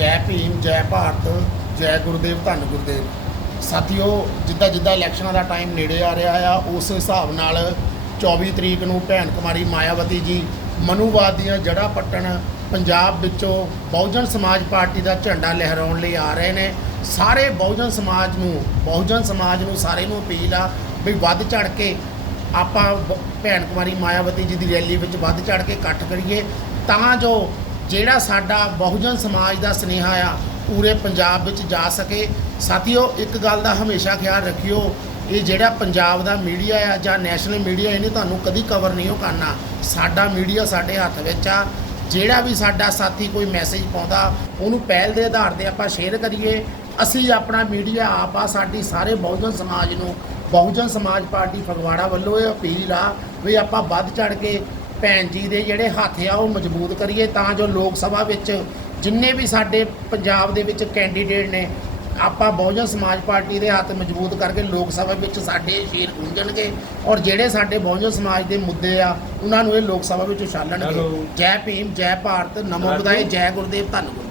ਜੈ ਭੀਮ, ਜੈ ਭਾਰਤ, ਜੈ ਗੁਰਦੇਵ, ਧੰਨ ਗੁਰਦੇਵ। ਸਾਥੀਓ, ਜਿੱਦਾਂ ਜਿੱਦਾਂ ਇਲੈਕਸ਼ਨਾਂ ਦਾ ਟਾਈਮ ਨੇੜੇ ਆ ਰਿਹਾ ਆ, ਉਸ ਹਿਸਾਬ ਨਾਲ 24 ਤਰੀਕ ਨੂੰ ਭੈਣ ਕੁਮਾਰੀ ਮਾਇਆਵਤੀ ਜੀ ਮਨੂਵਾਦ ਦੀਆਂ ਜੜ੍ਹਾਂ ਪੱਟਣ ਪੰਜਾਬ ਵਿੱਚੋਂ ਬਹੁਜਨ ਸਮਾਜ ਪਾਰਟੀ ਦਾ ਝੰਡਾ ਲਹਿਰਾਉਣ ਲਈ ਆ ਰਹੇ ਨੇ। ਸਾਰੇ ਬਹੁਜਨ ਸਮਾਜ ਨੂੰ, ਬਹੁਜਨ ਸਮਾਜ ਨੂੰ, ਸਾਰੇ ਨੂੰ ਅਪੀਲ ਆ ਵੀ ਵੱਧ ਚੜ ਕੇ ਆਪਾਂ ਬ- ਭੈਣ ਕੁਮਾਰੀ ਮਾਇਆਵਤੀ ਜੀ ਦੀ ਰੈਲੀ ਵਿੱਚ ਵੱਧ ਚੜ ਕੇ ਇਕੱਠ ਕਰੀਏ। ਤਾਂ ਜੋ ਜਿਹੜਾ ਸਾਡਾ ਬਹੁਜਨ ਸਮਾਜ ਦਾ ਸੁਨੇਹਾ ਆ, ਪੂਰੇ ਪੰਜਾਬ ਵਿੱਚ ਜਾ ਸਕੇ। ਸਾਥੀਓ, ਇੱਕ ਗੱਲ ਦਾ ਹਮੇਸ਼ਾ ਖਿਆਲ ਰੱਖਿਓ, ਇਹ ਜਿਹੜਾ ਪੰਜਾਬ ਦਾ ਮੀਡੀਆ ਆ ਜਾਂ ਨੈਸ਼ਨਲ ਮੀਡੀਆ, ਇਹਨੇ ਤੁਹਾਨੂੰ ਕਦੀ ਕਵਰ ਨਹੀਂ ਉਹ ਕਰਨਾ। ਸਾਡਾ ਮੀਡੀਆ ਸਾਡੇ ਹੱਥ ਵਿੱਚ ਆ। ਜਿਹੜਾ ਵੀ ਸਾਡਾ ਸਾਥੀ ਕੋਈ ਮੈਸੇਜ ਪਾਉਂਦਾ, ਉਹਨੂੰ ਪਹਿਲ ਦੇ ਆਧਾਰ ਤੇ ਆਪਾਂ ਸ਼ੇਅਰ ਕਰੀਏ। ਅਸੀਂ ਆਪਣਾ ਮੀਡੀਆ, ਆਪ ਆ, ਸਾਡੀ ਸਾਰੇ ਬਹੁਜਨ ਸਮਾਜ ਨੂੰ, ਬਹੁਜਨ ਸਮਾਜ ਪਾਰਟੀ ਫਗਵਾੜਾ ਵੱਲੋਂ ਇਹ ਅਪੀਲ ਆ, ਵੀ ਆਪਾਂ ਵੱਧ ਚੜ ਕੇ ਭੈਣ ਜੀ ਦੇ ਜਿਹੜੇ ਹੱਥ ਆ ਉਹ ਮਜ਼ਬੂਤ ਕਰੀਏ ਤਾਂ ਜੋ ਲੋਕ ਸਭਾ ਵਿੱਚ ਜਿੰਨੇ ਵੀ ਸਾਡੇ ਪੰਜਾਬ ਦੇ ਵਿੱਚ ਕੈਂਡੀਡੇਟ ਨੇ ਆਪਾਂ ਬਹੁਜਨ ਸਮਾਜ ਪਾਰਟੀ ਦੇ ਹੱਥ ਮਜ਼ਬੂਤ ਕਰਕੇ ਲੋਕ ਸਭਾ ਵਿੱਚ ਸਾਡੇ ਸ਼ੇਰ ਗੂੰਜਣਗੇ ਔਰ ਜਿਹੜੇ ਸਾਡੇ ਬਹੁਜਨ ਸਮਾਜ ਦੇ ਮੁੱਦੇ ਆ ਉਹਨਾਂ ਨੂੰ ਇਹ ਲੋਕ ਸਭਾ ਵਿੱਚ ਉਛਾਲਣਗੇ। ਜੈ ਭੀਮ ਜੈ ਭਾਰਤ ਨਮੋ ਬੁਦਾਏ ਜੈ ਗੁਰਦੇਵ ਧੰਨ ਗੁਰੂ